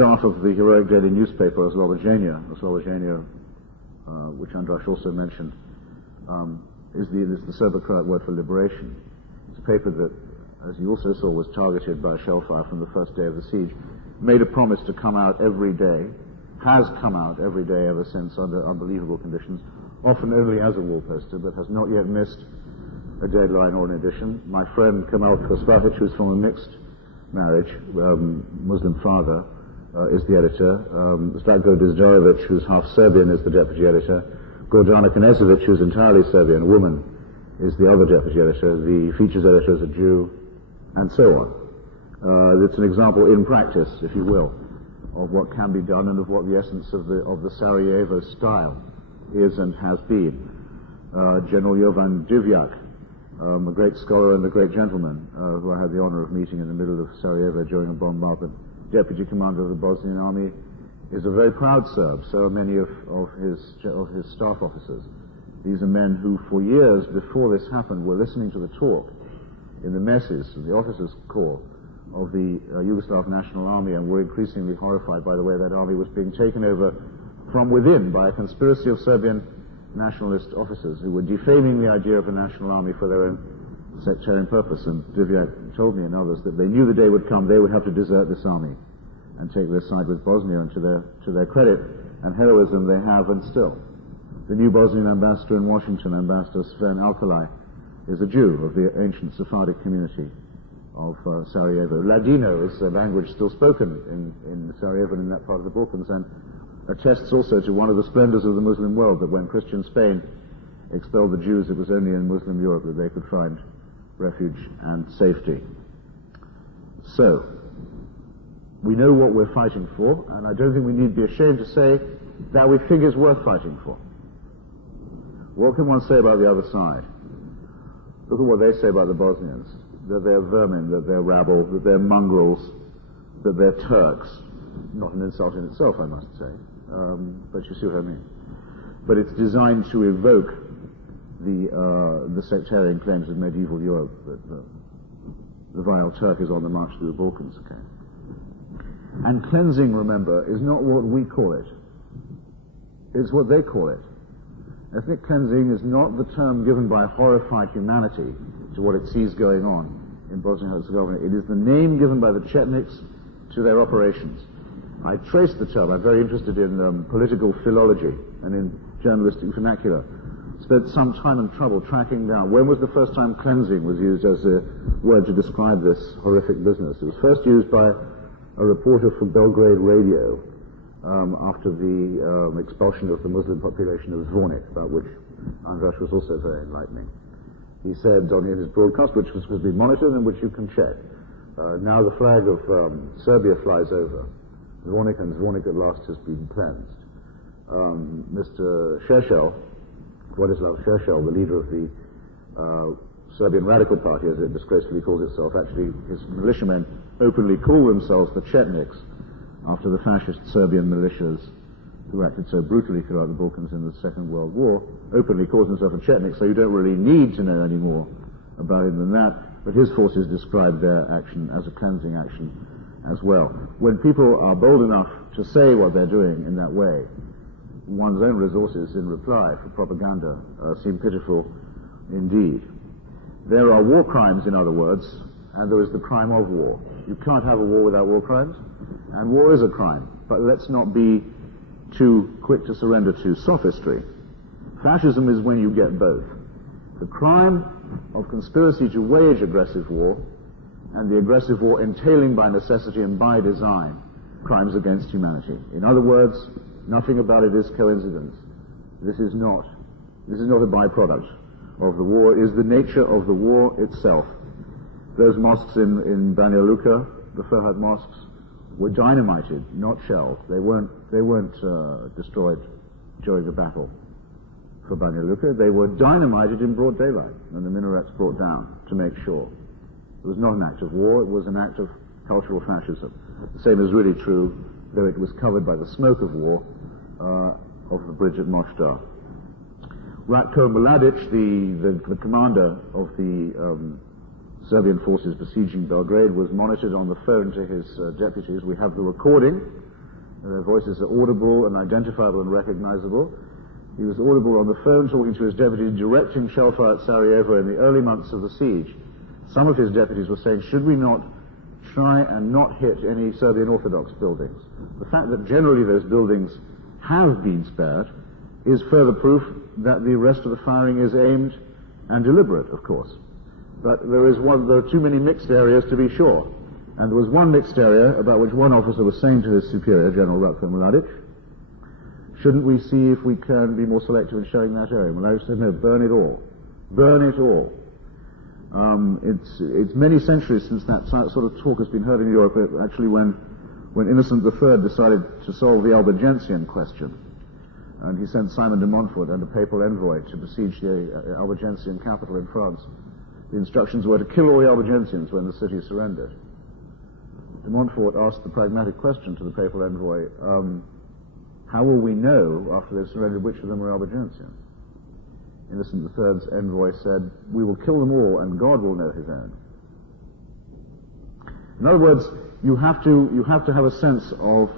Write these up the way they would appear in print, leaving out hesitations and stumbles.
staff of the heroic daily newspaper, Srebrenica, which Andras also mentioned, is the Serbo-Croat word for liberation. It's a paper that, as you also saw, was targeted by a shell fire from the first day of the siege, made a promise to come out every day, has come out every day ever since under unbelievable conditions, often only as a wall poster, but has not yet missed a deadline or an edition. My friend Kamal Kospahic, who's from a mixed marriage, Muslim father, is the editor. Zlatko Dizdarevic, who's half Serbian, is the deputy editor. Gordana Knezovic, who's entirely Serbian, a woman, is the other deputy editor. The features editor is a Jew, and so on. It's an example in practice, if you will, of what can be done and of what the essence of the Sarajevo style is and has been. General Jovan Divjak, a great scholar and a great gentleman, who I had the honor of meeting in the middle of Sarajevo during a bombardment, deputy commander of the Bosnian army, is a very proud Serb. So are many of his staff officers. These are men who, for years before this happened, were listening to the talk in the messes of the officers' corps of the Yugoslav National Army, and were increasingly horrified by the way that army was being taken over from within by a conspiracy of Serbian nationalist officers who were defaming the idea of a national army for their own sectarian purpose. And Divjak told me and others that they knew the day would come they would have to desert this army and take their side with Bosnia, and to their credit and heroism they have, and still. The new Bosnian ambassador in Washington, Ambassador Sven Alkalai, is a Jew of the ancient Sephardic community of Sarajevo. Ladino is a language still spoken in Sarajevo and in that part of the Balkans, and attests also to one of the splendors of the Muslim world, that when Christian Spain expelled the Jews, it was only in Muslim Europe that they could find refuge and safety. So, we know what we're fighting for, and I don't think we need be ashamed to say that we think it's worth fighting for. What can one say about the other side? Look at what they say about the Bosnians, that they're vermin, that they're rabble, that they're mongrels, that they're Turks. Not an insult in itself, I must say, but you see what I mean. But it's designed to evoke the sectarian claims of medieval Europe, that the vile Turk is on the march through the Balkans, okay? And cleansing, remember, is not what we call it. It's what they call it. Ethnic cleansing is not the term given by horrified humanity to what it sees going on in Bosnia and Herzegovina. It is the name given by the Chetniks to their operations. I traced the term. I'm very interested in political philology and in journalistic vernacular. Spent some time and trouble tracking down when was the first time cleansing was used as a word to describe this horrific business. It was first used by a reporter from Belgrade Radio after the expulsion of the Muslim population of Zvornik, about which Andras was also very enlightening. He said on his broadcast, which was being monitored and which you can check, now the flag of Serbia flies over Zvornik, and Zvornik at last has been cleansed. Mr. Šešelj, Vladislav Šešelj, the leader of the Serbian Radical Party, as it disgracefully calls itself, actually his militiamen openly call themselves the Chetniks, after the fascist Serbian militias who acted so brutally throughout the Balkans in the Second World War, openly calls himself a Chetnik, so you don't really need to know any more about him than that, but his forces describe their action as a cleansing action as well. When people are bold enough to say what they're doing in that way, one's own resources in reply for propaganda seem pitiful indeed. There are war crimes, in other words, and there is the crime of war. You can't have a war without war crimes, and war is a crime. But let's not be too quick to surrender to sophistry. Fascism is when you get both. The crime of conspiracy to wage aggressive war, and the aggressive war entailing by necessity and by design crimes against humanity. In other words, nothing about it is coincidence. This is not a byproduct of the war. It is the nature of the war itself. Those mosques in Banja Luka, the Ferhat mosques, were dynamited, not shelled. They weren't destroyed during the battle for Banja Luka. They were dynamited in broad daylight, and the minarets brought down to make sure. It was not an act of war, it was an act of cultural fascism. The same is really true, though it was covered by the smoke of war, of the bridge at Mostar. Ratko Mladic, the commander of the Serbian forces besieging Belgrade, was monitored on the phone to his deputies. We have the recording Their voices are audible and identifiable and recognizable. He was audible on the phone talking to his deputy, directing shellfire at Sarajevo in the early months of the siege. Some of his deputies were saying, should we not try and not hit any Serbian Orthodox buildings? The fact that generally those buildings have been spared is further proof that the rest of the firing is aimed and deliberate, of course. But there are too many mixed areas to be sure. And there was one mixed area about which one officer was saying to his superior, General Ratko Mladic, shouldn't we see if we can be more selective in showing that area? Mladic said, no, burn it all. Burn it all. It's many centuries since that sort of talk has been heard in Europe, actually when Innocent III decided to solve the Albigensian question. And he sent Simon de Montfort and a papal envoy to besiege the Albigensian capital in France. The instructions were to kill all the Albigensians when the city surrendered. De Montfort asked the pragmatic question to the papal envoy, how will we know after they've surrendered which of them are Albigensians? Innocent III's envoy said, we will kill them all and God will know his own. In other words, you have to have a sense of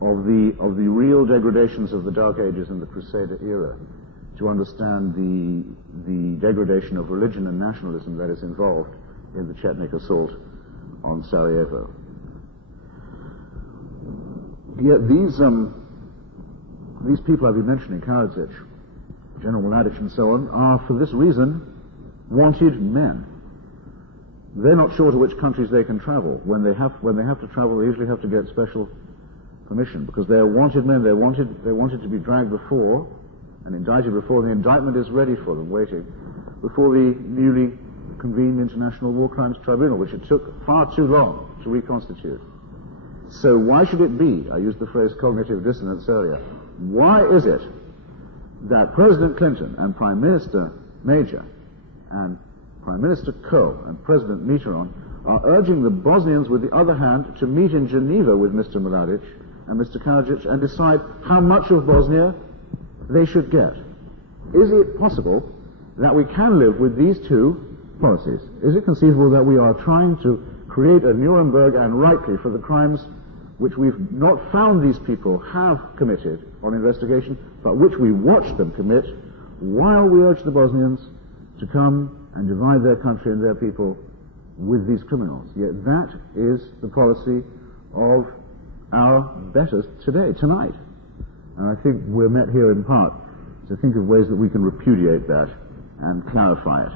the real degradations of the Dark Ages and the Crusader era to understand the degradation of religion and nationalism that is involved in the Chetnik assault on Sarajevo. Yet these people I've been mentioning, Karadzic, General Mladic and so on, are for this reason wanted men. They're not sure to which countries they can travel. When they have to travel, they usually have to get special permission because they're wanted men. They're wanted to be dragged before and indicted before the indictment is ready for them, waiting before the newly convened International War Crimes Tribunal, which it took far too long to reconstitute. So why should it be, I used the phrase cognitive dissonance earlier, why is it that President Clinton and Prime Minister Major and Prime Minister Kohl and President Mitterrand are urging the Bosnians, with the other hand, to meet in Geneva with Mr. Mladic and Mr. Karadzic and decide how much of Bosnia they should get? Is it possible that we can live with these two policies? Is it conceivable that we are trying to create a Nuremberg, and rightly, for the crimes which we've not found these people have committed on investigation, but which we watch them commit, while we urge the Bosnians to come and divide their country and their people with these criminals? Yet that is the policy of our betters tonight. And I think we're met here in part to think of ways that we can repudiate that and clarify it.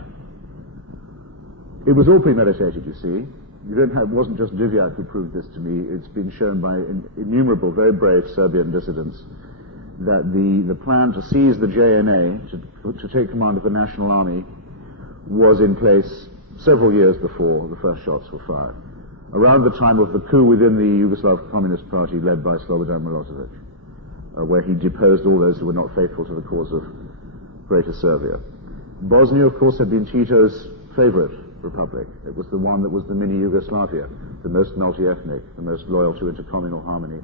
It was all premeditated, you see. It wasn't just Divjak who proved this to me. It's been shown by innumerable very brave Serbian dissidents that the plan to seize the JNA, to take command of the National Army, was in place several years before the first shots were fired, around the time of the coup within the Yugoslav Communist Party led by Slobodan Milosevic, where he deposed all those who were not faithful to the cause of Greater Serbia. Bosnia, of course, had been Tito's favorite republic. It was the one that was the mini Yugoslavia, the most multi-ethnic, the most loyal to intercommunal harmony.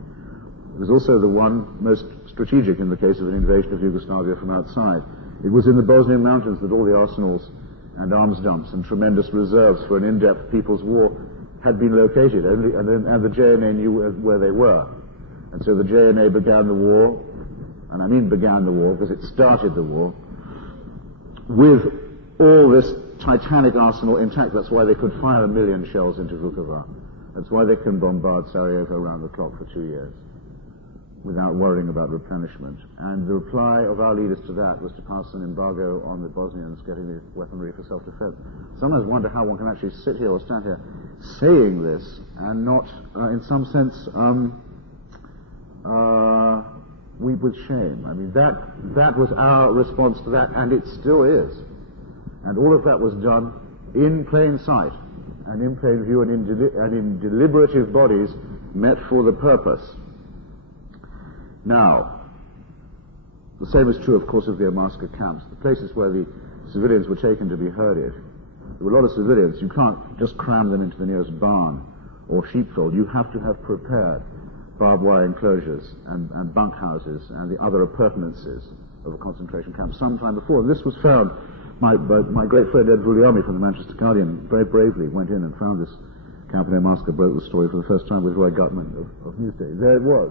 It was also the one most strategic in the case of an invasion of Yugoslavia from outside. It was in the Bosnian mountains that all the arsenals and arms dumps and tremendous reserves for an in-depth people's war had been located, and the JNA knew where they were. And so the JNA began the war, and I mean began the war because it started the war, with all this titanic arsenal intact. That's why they could fire 1 million shells into Vukovar. That's why they can bombard Sarajevo around the clock for 2 years without worrying about replenishment. And the reply of our leaders to that was to pass an embargo on the Bosnians getting the weaponry for self-defense. Sometimes wonder how one can actually sit here or stand here saying this and not, in some sense, weep with shame. I mean, that was our response to that, and it still is. And all of that was done in plain sight, and in plain view, and in deliberative bodies met for the purpose. Now, the same is true, of course, of the massacre camps, the places where the civilians were taken to be herded. There were a lot of civilians. You can't just cram them into the nearest barn or sheepfold. You have to have prepared barbed wire enclosures and bunkhouses and the other appurtenances of a concentration camp some time before. And this was found. My great friend Ed Vulliamy from the Manchester Guardian very bravely went in and found this Campanile massacre, broke the story for the first time with Roy Gutman of Newsday. There it was.